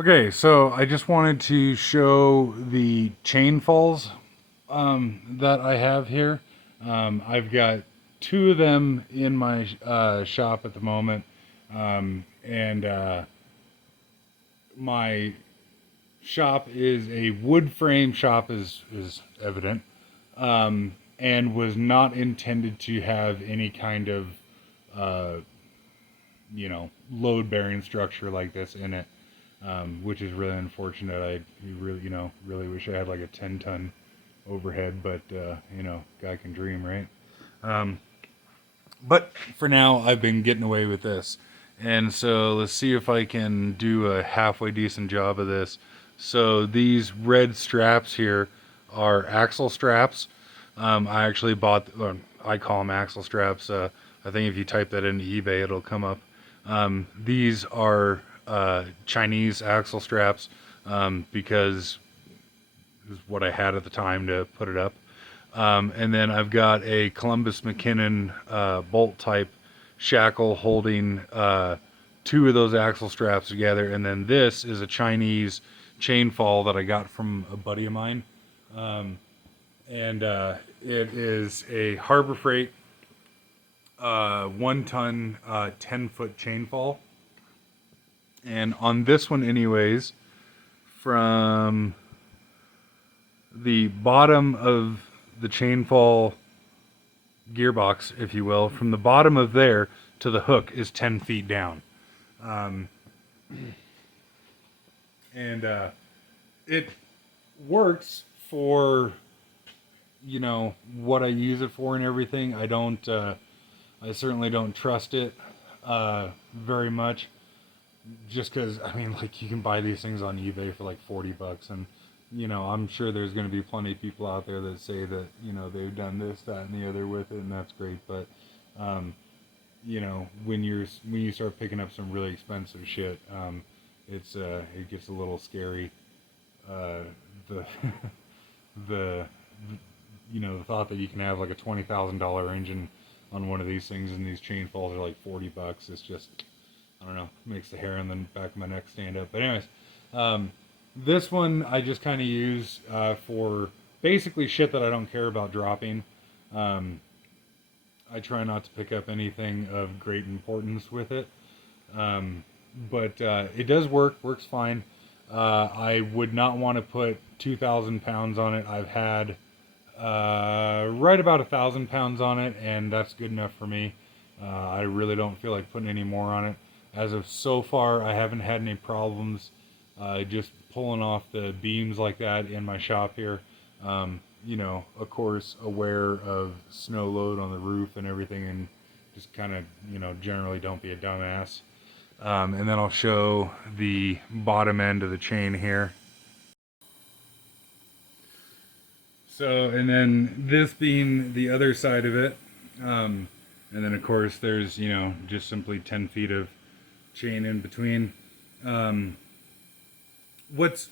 Okay, so I just wanted to show the chain falls that I have here. I've got two of them in my shop at the moment, and my shop is a wood frame shop, is evident, and was not intended to have any kind of uh, load bearing structure like this in it, which is really unfortunate. I really, really wish I had like a 10-ton overhead, but guy can dream, right? Um, but for now, I've been getting away with this, and so let's see if I can do a halfway decent job of this. So these red straps here are axle straps. I actually bought, or I call them axle straps. I think if you type that into eBay, it'll come up. These are Chinese axle straps because it was what I had at the time to put it up. And then I've got a Columbus McKinnon bolt type shackle holding two of those axle straps together. And then this is a Chinese chain fall that I got from a buddy of mine. Um, and it is a Harbor Freight 1 ton 10-foot chain fall. And on this one, anyways, from the bottom of the chain fall gearbox, if you will, from the bottom of there to the hook is 10 feet down. Um, and it works for, what I use it for and everything. I certainly don't trust it very much, just because, I mean, like, you can buy these things on eBay for like $40, and I'm sure there's going to be plenty of people out there that say that they've done this, that, and the other with it, and that's great. But when you start picking up some really expensive shit, it gets a little scary. The the the thought that you can have like a $20,000 engine on one of these things, and these chain falls are like $40. It's just, I don't know, makes the hair on the back of my neck stand up. But anyways, this one I just kind of use for basically shit that I don't care about dropping. Um, I try not to pick up anything of great importance with it. Um, but it does works fine. I would not want to put 2,000 pounds on it. I've had right about 1,000 pounds on it, and that's good enough for me. I really don't feel like putting any more on it. As of so far, I haven't had any problems just pulling off the beams like that in my shop here. Of course, aware of snow load on the roof and everything, and just kind of, generally don't be a dumbass. And then I'll show the bottom end of the chain here. So, and then this being the other side of it. And then, of course, there's, just simply 10 feet of chain in between. What's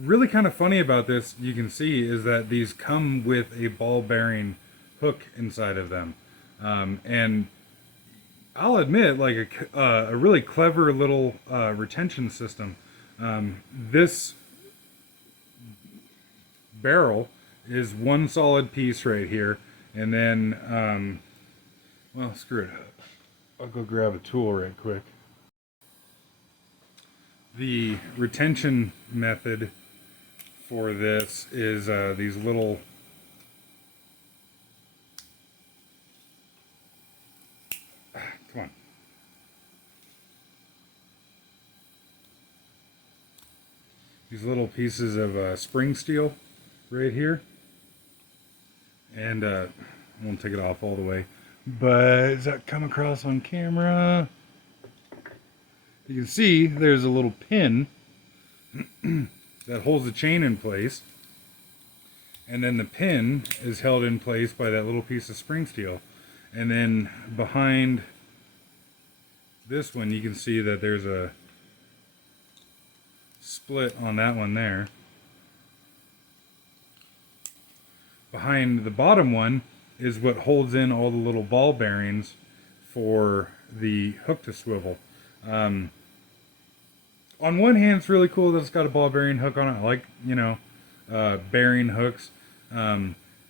really kind of funny about this, you can see, is that these come with a ball bearing hook inside of them. And I'll admit, like a really clever little retention system. This barrel is one solid piece right here, and then, well, screw it. I'll go grab a tool right quick. The retention method for this is these little come on. These little pieces of spring steel right here. And I won't take it off all the way. But does that come across on camera? You can see there's a little pin that holds the chain in place. And then the pin is held in place by that little piece of spring steel. And then behind this one, you can see that there's a split on that one there. Behind the bottom one is what holds in all the little ball bearings for the hook to swivel. on one hand, it's really cool that it's got a ball bearing hook on it. I like, bearing hooks.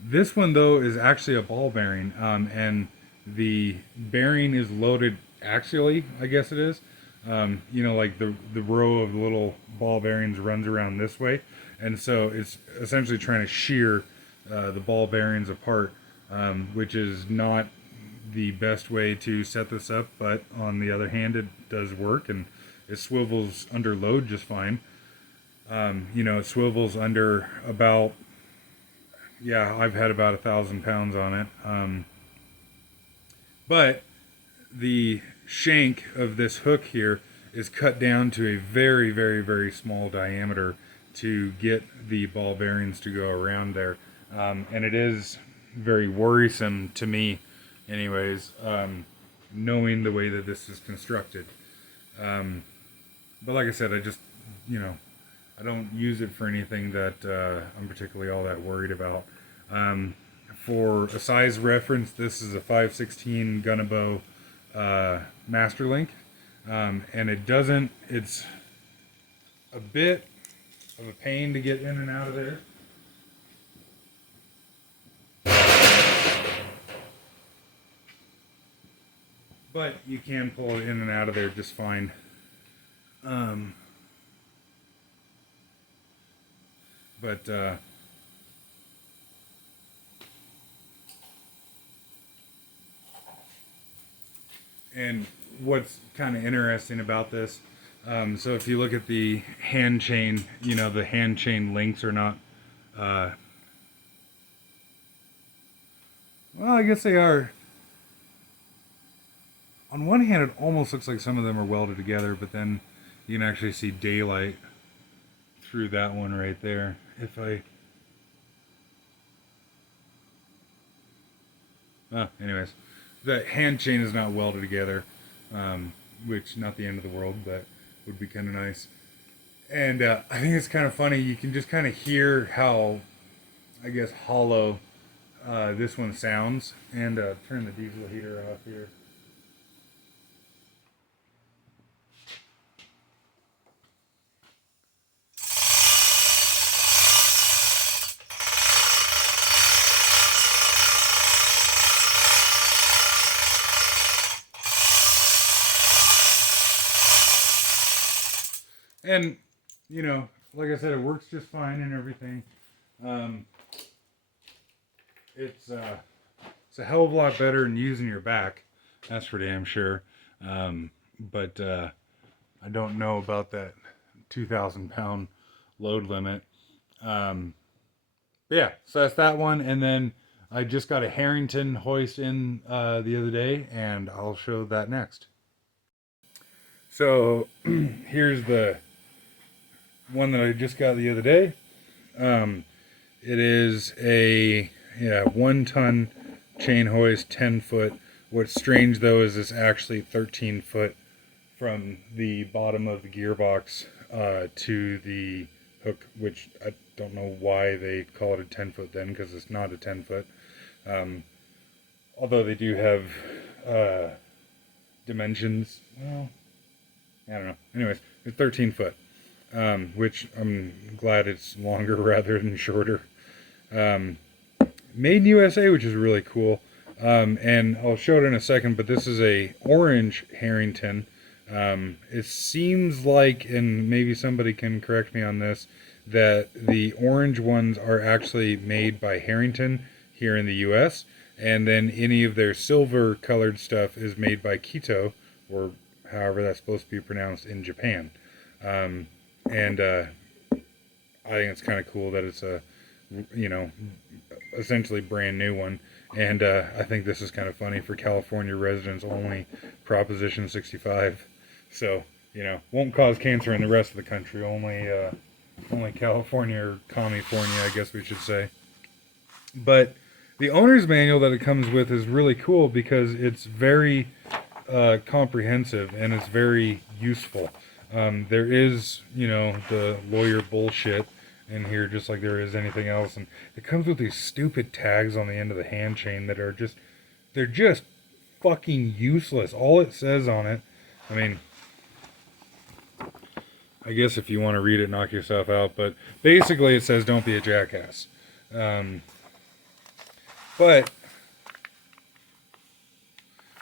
This one, though, is actually a ball bearing, and the bearing is loaded axially, I guess it is. Like the row of little ball bearings runs around this way, and so it's essentially trying to shear the ball bearings apart, which is not the best way to set this up, but on the other hand, it does work, and it swivels under load just fine. It swivels under about, I've had about 1,000 pounds on it. But the shank of this hook here is cut down to a very, very, very small diameter to get the ball bearings to go around there. And it is very worrisome to me, anyways, knowing the way that this is constructed. But like I said, I just, I don't use it for anything that I'm particularly all that worried about. For a size reference, this is a 5/16 Gunabo Master Link, and it's a bit of a pain to get in and out of there. But you can pull it in and out of there just fine. And what's kind of interesting about this, so if you look at the hand chain, the hand chain links are not, well, I guess they are. On one hand, it almost looks like some of them are welded together, but then you can actually see daylight through that one right there. Anyways, the hand chain is not welded together, which not the end of the world, but would be kind of nice. And I think it's kind of funny. You can just kind of hear how, I guess, hollow this one sounds. And turn the diesel heater off here. And, like I said, it works just fine and everything. It's a hell of a lot better than using your back. That's for damn sure. But I don't know about that 2,000 pound load limit. So that's that one. And then I just got a Harrington hoist in the other day, and I'll show that next. So here's the one that I just got the other day. It is a 1 ton chain hoist, 10 foot. What's strange though is it's actually 13 foot from the bottom of the gearbox to the hook, which I don't know why they call it a 10 foot then, because it's not a 10 foot. Although they do have dimensions. Well, I don't know. Anyways, it's 13 foot. Which I'm glad it's longer rather than shorter. Made in USA, which is really cool. And I'll show it in a second, but this is a orange Harrington. It seems like, and maybe somebody can correct me on this, that the orange ones are actually made by Harrington here in the US, and then any of their silver colored stuff is made by Kito, or however that's supposed to be pronounced, in Japan. And I think it's kind of cool that it's a, essentially brand new one. And I think this is kind of funny for California residents only, Proposition 65. So, won't cause cancer in the rest of the country, only California, or California, I guess we should say. But the owner's manual that it comes with is really cool because it's very comprehensive and it's very useful. There is, the lawyer bullshit in here, just like there is anything else, and it comes with these stupid tags on the end of the hand chain that are they're just fucking useless. All it says on it, I mean, I guess if you want to read it, knock yourself out. But basically, it says don't be a jackass. But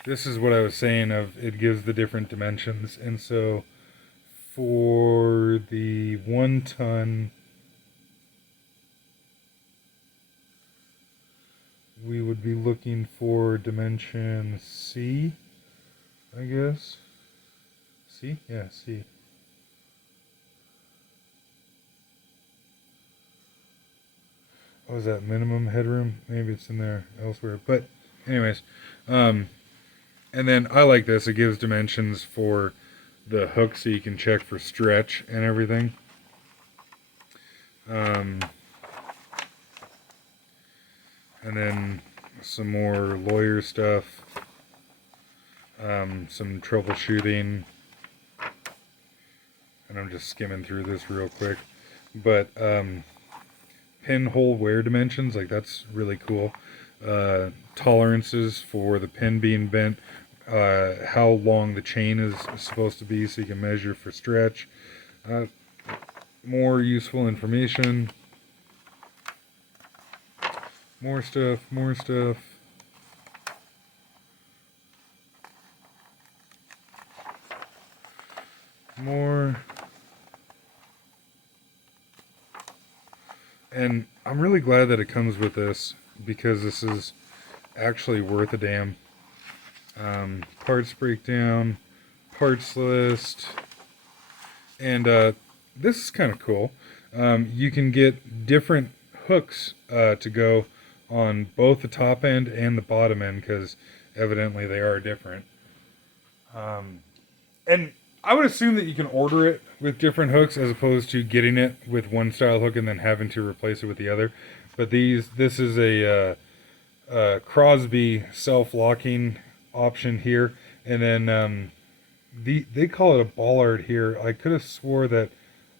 this is what I was saying of it gives the different dimensions. And so for the 1 ton, we would be looking for dimension C, I guess. C? Yeah, C. What was that, minimum headroom? Maybe it's in there elsewhere. But anyways, and then I like this. It gives dimensions for the hook so you can check for stretch and everything. And then some more lawyer stuff. Some troubleshooting. And I'm just skimming through this real quick. But pinhole wear dimensions, like that's really cool. Tolerances for the pin being bent, how long the chain is supposed to be so you can measure for stretch. More useful information. More stuff. More. And I'm really glad that it comes with this, because this is actually worth a damn. Parts breakdown, parts list, and this is kind of cool. You can get different hooks to go on both the top end and the bottom end, because evidently they are different. And I would assume that you can order it with different hooks as opposed to getting it with one style hook and then having to replace it with the other. But this is a Crosby self-locking option here, and then they call it a bollard here. I could have swore that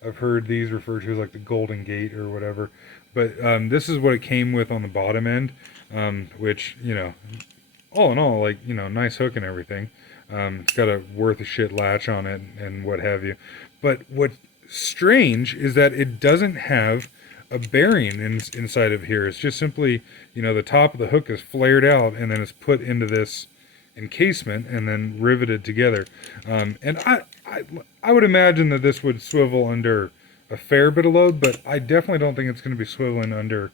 I've heard these referred to as like the Golden Gate or whatever, but this is what it came with on the bottom end, which, you know, all in all, like, you know, nice hook and everything. It's got a worth a shit latch on it and what have you. But what's strange is that it doesn't have a bearing inside of here. It's just simply, you know, the top of the hook is flared out and then it's put into this encasement and then riveted together. And I would imagine that this would swivel under a fair bit of load, but I definitely don't think it's going to be swiveling under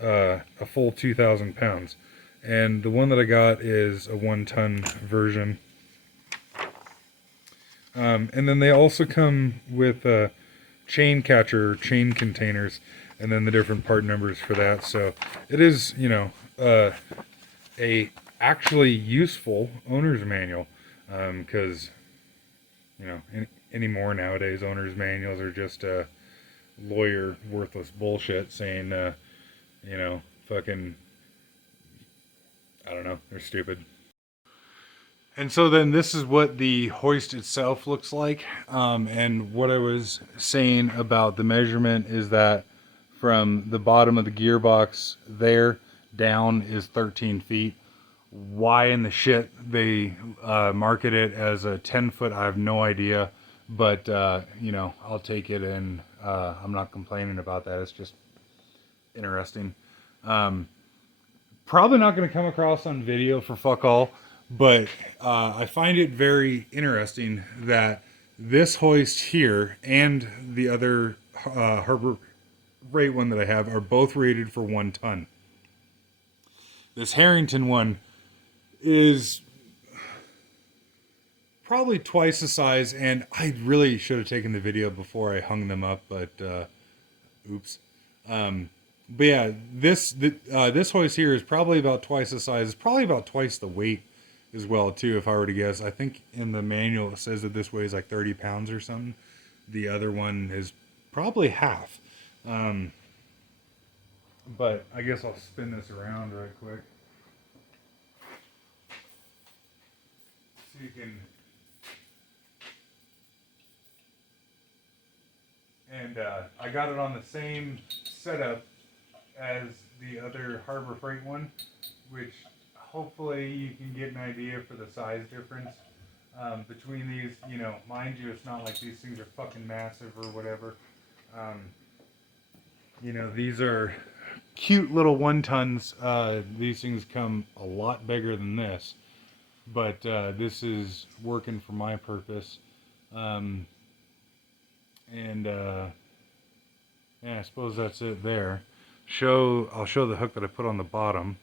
a full 2,000 pounds. And the one that I got is a 1 ton version. And then they also come with chain catcher, chain containers, and then the different part numbers for that. So it is, you know, a actually useful owner's manual, because, you know, anymore nowadays, owner's manuals are just lawyer worthless bullshit saying, you know, fucking, I don't know, they're stupid. And so then this is what the hoist itself looks like. And what I was saying about the measurement is that from the bottom of the gearbox there down is 13 feet. Why in the shit they market it as a 10 foot, I have no idea. But, you know, I'll take it, and I'm not complaining about that. It's just interesting. Probably not going to come across on video for fuck all. But I find it very interesting that this hoist here and the other Harbor Freight one that I have are both rated for 1 ton. This Harrington one is probably twice the size, and I really should have taken the video before I hung them up, but oops. But yeah, this hoist here is probably about twice the size. It's probably about twice the weight as well too, if I were to guess. I think in the manual it says that this weighs like 30 pounds or something. The other one is probably half. But I guess I'll spin this around right quick so you can. And I got it on the same setup as the other Harbor Freight one, which hopefully you can get an idea for the size difference. Between these, you know, mind you, it's not like these things are fucking massive or whatever. Um, you know, these are cute little 1 tons. These things come a lot bigger than this, but this is working for my purpose. Um, and yeah, I suppose that's it there. I'll show the hook that I put on the bottom.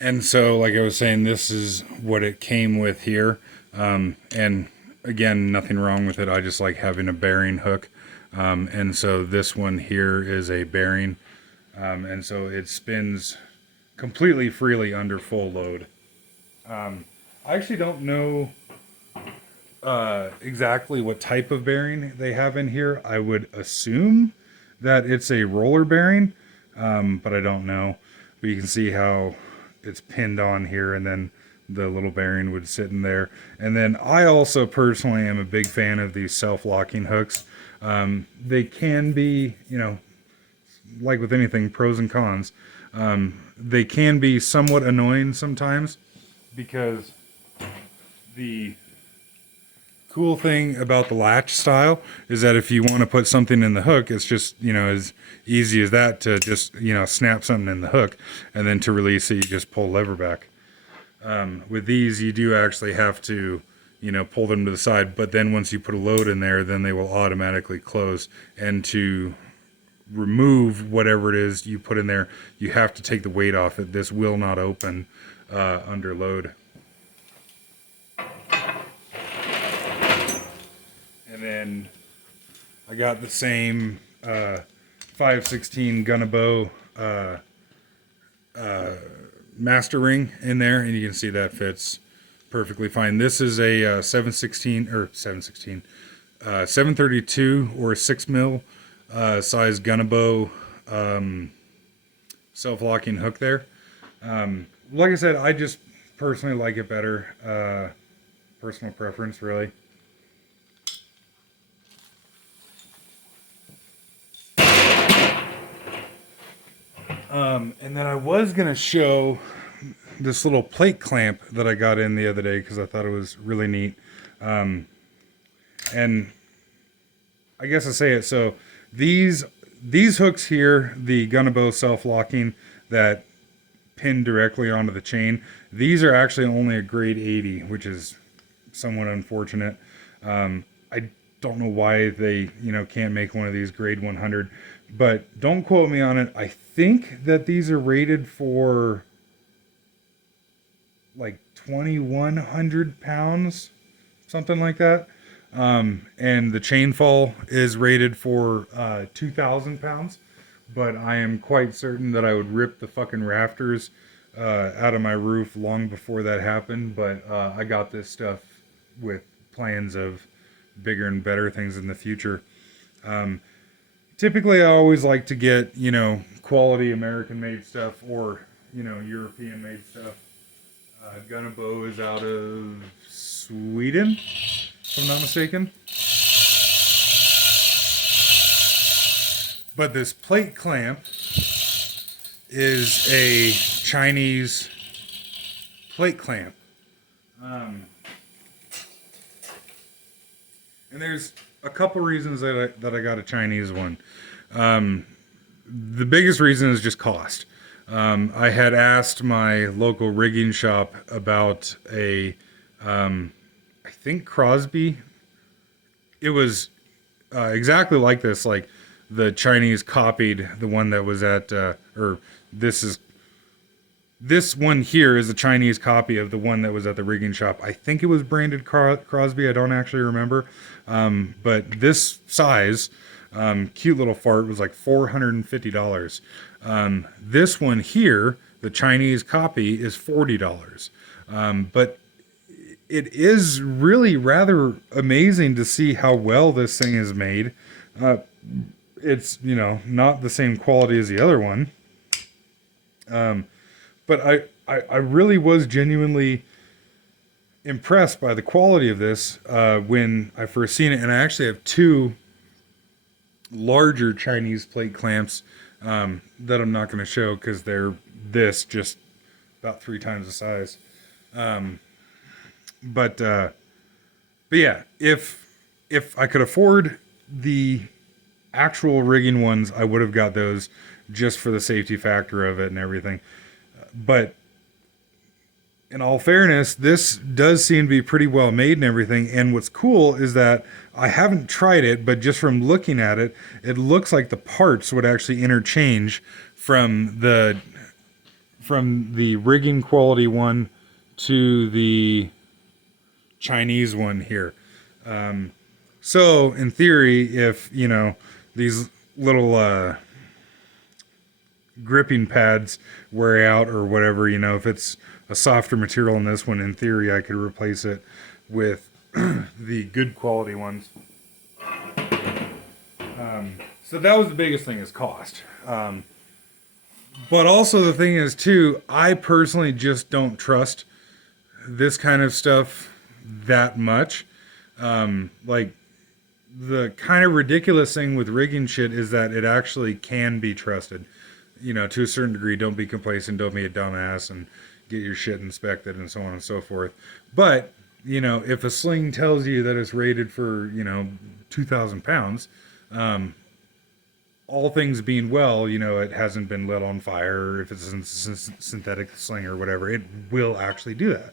And so, like I was saying, this is what it came with here. And again, nothing wrong with it. I just like having a bearing hook. And so this one here is a bearing. And so it spins completely freely under full load. I actually don't know exactly what type of bearing they have in here. I would assume that it's a roller bearing, but I don't know. But you can see how it's pinned on here, and then the little bearing would sit in there. And then I also personally am a big fan of these self-locking hooks. They can be, you know, like with anything, pros and cons. They can be somewhat annoying sometimes, because the cool thing about the latch style is that if you want to put something in the hook, it's just, you know, as easy as that to just, you know, snap something in the hook, and then to release it, you just pull lever back. With these, you do actually have to, you know, pull them to the side, but then once you put a load in there, then they will automatically close. And to remove whatever it is you put in there, you have to take the weight off it. This will not open under load. And then I got the same 5/16 Gunabo master ring in there, and you can see that fits perfectly fine. This is a 732 or 6 mil size Gunabo self-locking hook there. Like I said, I just personally like it better. Personal preference, really. And then I was going to show this little plate clamp that I got in the other day because I thought it was really neat. And I guess I say it, so these hooks here, the Gunabo self-locking that pin directly onto the chain, these are actually only a grade 80, which is somewhat unfortunate. I don't know why they, you know, can't make one of these grade 100, but don't quote me on it. I think that these are rated for like 2,100 pounds, something like that. And the chain fall is rated for 2,000 pounds, but I am quite certain that I would rip the fucking rafters out of my roof long before that happened. But I got this stuff with plans of bigger and better things in the future. Typically I always like to get, you know, quality American made stuff, or, you know, European made stuff. Gunabo is out of Sweden, if I'm not mistaken. But this plate clamp is a Chinese plate clamp. And there's a couple reasons that I got a Chinese one. The biggest reason is just cost. I had asked my local rigging shop about a, I think Crosby. It was exactly like this. Like the Chinese copied the one that was at, or this one here is a Chinese copy of the one that was at the rigging shop. I think it was branded Crosby. I don't actually remember. But this size, cute little fart, was like $450. This one here, the Chinese copy, is $40. But it is really rather amazing to see how well this thing is made. It's, you know, not the same quality as the other one. But I really was genuinely impressed by the quality of this when I first seen it. And I actually have two larger Chinese plate clamps that I'm not going to show because they're just about 3 times the size. But yeah, if I could afford the actual rigging ones, I would have got those just for the safety factor of it and everything. But in all fairness, this does seem to be pretty well made and everything. And what's cool is that I haven't tried it, but just from looking at it, it looks like the parts would actually interchange from the rigging quality one to the Chinese one here. So in theory, if these little gripping pads wear out or whatever, if it's a softer material in this one, in theory, I could replace it with the good quality ones. So that was the biggest thing, is cost. But also the thing is too, I personally just don't trust this kind of stuff that much. Like, the kind of ridiculous thing with rigging shit is that it actually can be trusted. To a certain degree. Don't be complacent, don't be a dumbass, and get your shit inspected and so on and so forth. But, if a sling tells you that it's rated for, 2,000 pounds, all things being well, it hasn't been lit on fire, or if it's a synthetic sling or whatever, it will actually do that.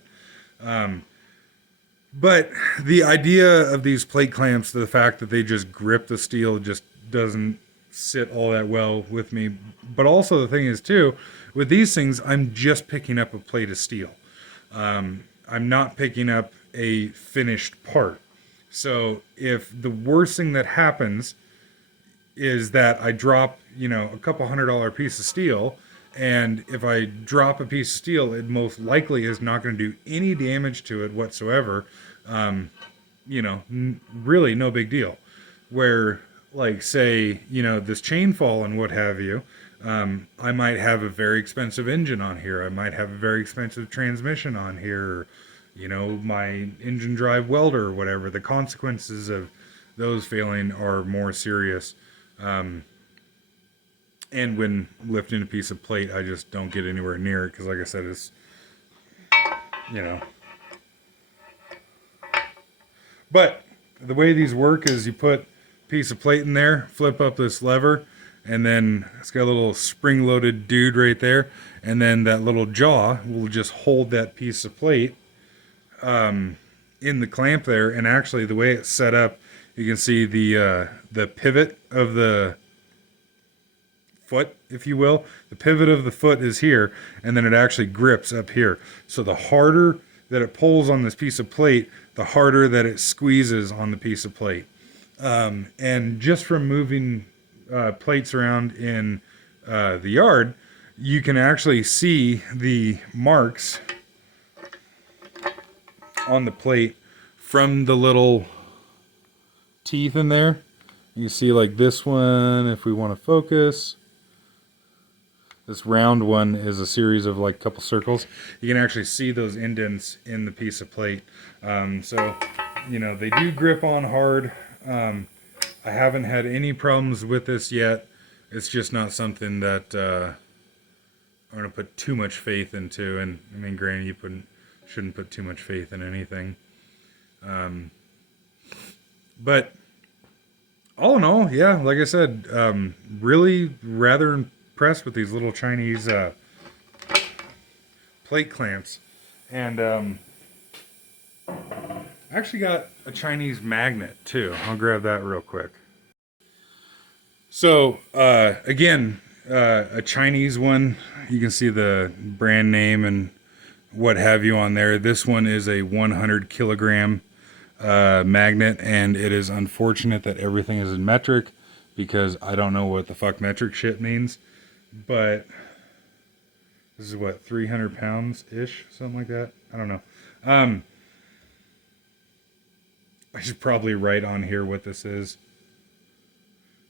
But the idea of these plate clamps, the fact that they just grip the steel, just doesn't sit all that well with me. But also the thing is too, with these things, I'm just picking up a plate of steel. I'm not picking up a finished part. So if the worst thing that happens is that I drop, a couple $100 piece of steel, and if I drop a piece of steel, it most likely is not going to do any damage to it whatsoever. Really no big deal. Where, like, say, this chain fall and what have you, I might have a very expensive engine on here. I might have a very expensive transmission on here. Or, my engine drive welder or whatever. The consequences of those failing are more serious. And when lifting a piece of plate, I just don't get anywhere near it because, like I said, it's, But the way these work is you put a piece of plate in there, flip up this lever, and then it's got a little spring-loaded dude right there, and then that little jaw will just hold that piece of plate in the clamp there. And actually, the way it's set up, you can see the pivot of the foot, if you will. The pivot of the foot is here, and then it actually grips up here. So the harder that it pulls on this piece of plate, the harder that it squeezes on the piece of plate. And just from moving plates around in the yard, you can actually see the marks on the plate from the little teeth in there. You can see, like, this one, if we want to focus. This round one is a series of, like, couple circles. You can actually see those indents in the piece of plate. So, they do grip on hard. I haven't had any problems with this yet. It's just not something that I'm going to put too much faith into. And, I mean, granted, you shouldn't put too much faith in anything. But all in all, yeah, like I said, really rather impressed with these little Chinese plate clamps. And I actually got a Chinese magnet too. I'll grab that real quick. So again, a Chinese one. You can see the brand name and what have you on there. This one is a 100 kilogram magnet, and it is unfortunate that everything is in metric because I don't know what the fuck metric shit means. But this is what, 300 pounds ish, something like that. I don't know. I should probably write on here what this is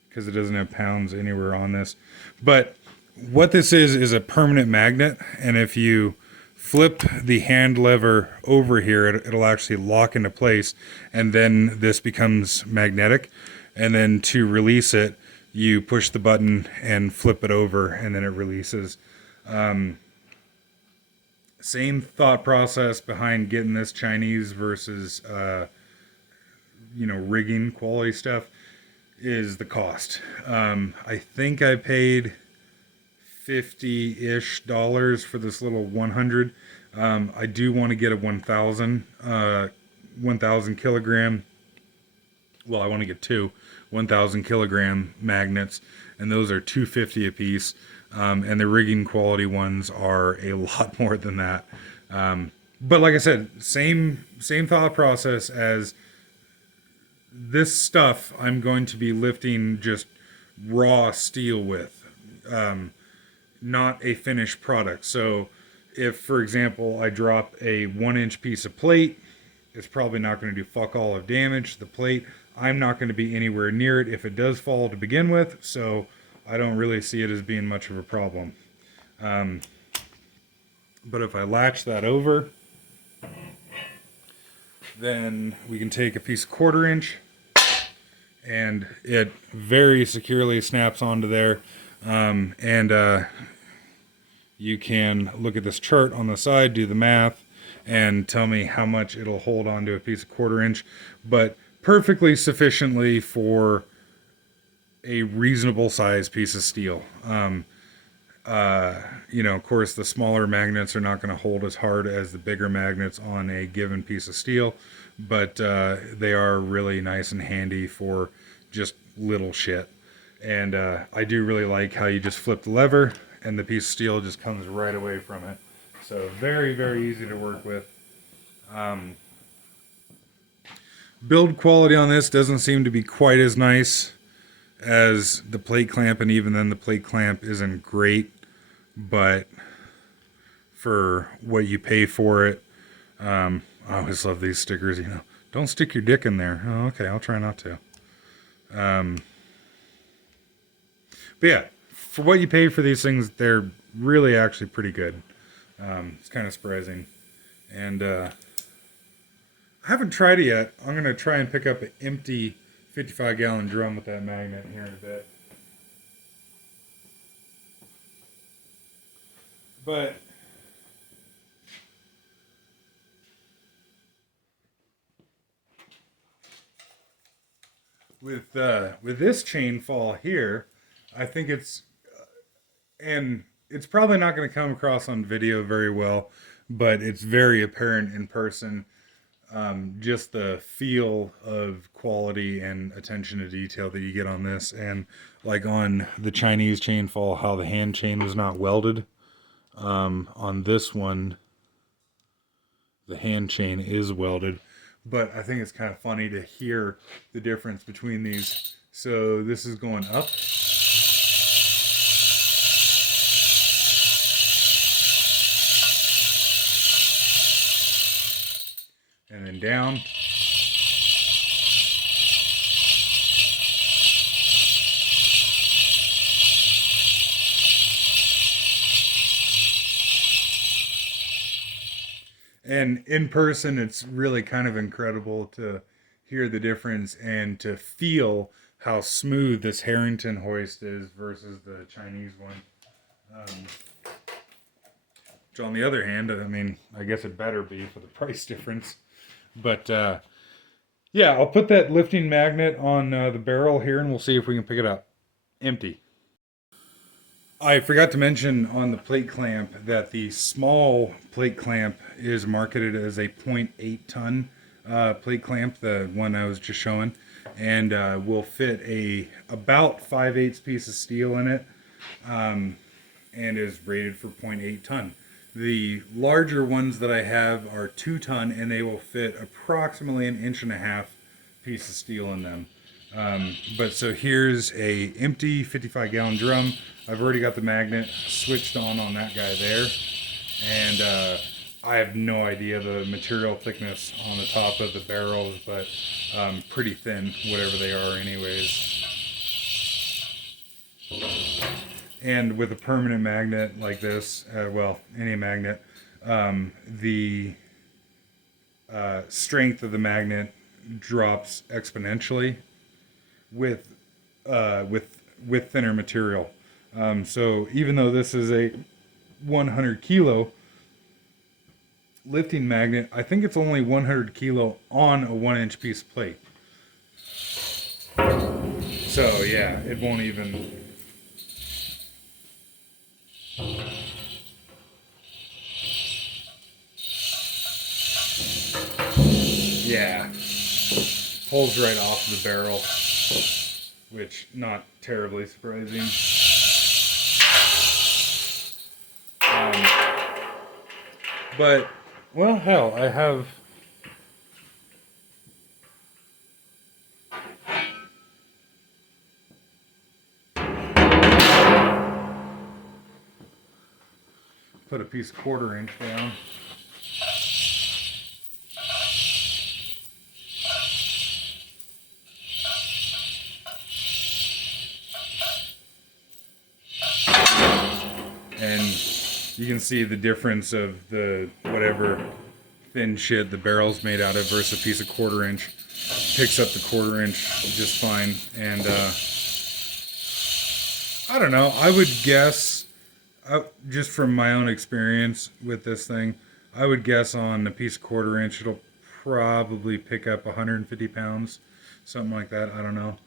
because it doesn't have pounds anywhere on this. But what this is a permanent magnet, and if you flip the hand lever over here, it'll actually lock into place, and then this becomes magnetic. And then to release it, you push the button and flip it over, and then it releases. Same thought process behind getting this Chinese versus rigging quality stuff is the cost. I think I paid 50-ish dollars for this little 100. I do want to get a 1000 kilogram. Well, I want to get two 1000 kilogram magnets, and those are $250 a piece. And the rigging quality ones are a lot more than that. But like I said, same thought process as this stuff. I'm going to be lifting just raw steel with, not a finished product. So if, for example, I drop a 1-inch piece of plate, it's probably not going to do fuck all of damage to the plate. I'm not going to be anywhere near it if it does fall to begin with, so I don't really see it as being much of a problem. But if I latch that over, then we can take a piece of 1/4 inch, and it very securely snaps onto there. You can look at this chart on the side, do the math, and tell me how much it'll hold onto a piece of 1/4 inch, but perfectly sufficiently for a reasonable size piece of steel. Of course, the smaller magnets are not going to hold as hard as the bigger magnets on a given piece of steel, but they are really nice and handy for just little shit. And I do really like how you just flip the lever and the piece of steel just comes right away from it. So very, very easy to work with. Build quality on this doesn't seem to be quite as nice as the plate clamp, and even then the plate clamp isn't great, but for what you pay for it, I always love these stickers, don't stick your dick in there. Oh, okay, I'll try not to. But yeah, for what you pay for these things, they're really actually pretty good. It's kind of surprising. And I haven't tried it yet. I'm going to try and pick up an empty 55-gallon drum with that magnet here in a bit. But with this chain fall here, I think and it's probably not going to come across on video very well, but it's very apparent in person. Just the feel of quality and attention to detail that you get on this, and like on the Chinese chain fall, how the hand chain was not welded. On this one, the hand chain is welded, but I think it's kind of funny to hear the difference between these. So this is going up. And then down. And in person, it's really kind of incredible to hear the difference and to feel how smooth this Harrington hoist is versus the Chinese one. Which on the other hand, I guess it better be for the price difference. But yeah, I'll put that lifting magnet on the barrel here, and we'll see if we can pick it up. Empty. I forgot to mention on the plate clamp that the small plate clamp is marketed as a 0.8 ton plate clamp, the one I was just showing, and will fit about 5/8 piece of steel in it, and is rated for 0.8 ton. The larger ones that I have are 2 ton, and they will fit approximately 1.5 inch piece of steel in them. But so here's a empty 55-gallon drum. I've already got the magnet switched on that guy there, and I have no idea the material thickness on the top of the barrels, but pretty thin, whatever they are anyways. And with a permanent magnet like this, any magnet, the strength of the magnet drops exponentially with thinner material. So even though this is a 100 kilo lifting magnet, I think it's only 100 kilo on a 1-inch piece of plate. So yeah, it won't even. Yeah, pulls right off the barrel, which not terribly surprising. But, well, hell, I have put a piece of 1/4 inch down. And you can see the difference of the whatever thin shit the barrel's made out of versus a piece of 1/4 inch. Picks up the 1/4 inch just fine. And I don't know, I would guess, just from my own experience with this thing, I would guess on a piece of 1/4 inch it'll probably pick up 150 pounds, something like that. I don't know.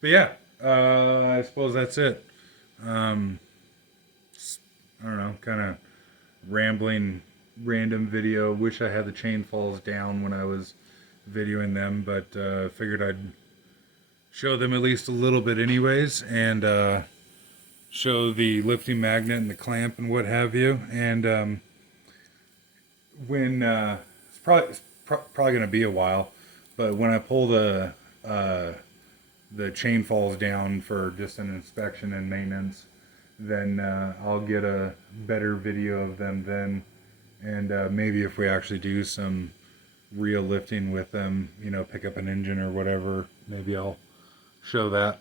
But yeah, I suppose that's it. I don't know, kind of rambling, random video. Wish I had the chain falls down when I was videoing them, but figured I'd show them at least a little bit anyways, and show the lifting magnet and the clamp and what have you. And when it's probably going to be a while, but when I pull the chain falls down for just an inspection and maintenance, then I'll get a better video of them then. And maybe if we actually do some real lifting with them, you know, pick up an engine or whatever, maybe I'll show that.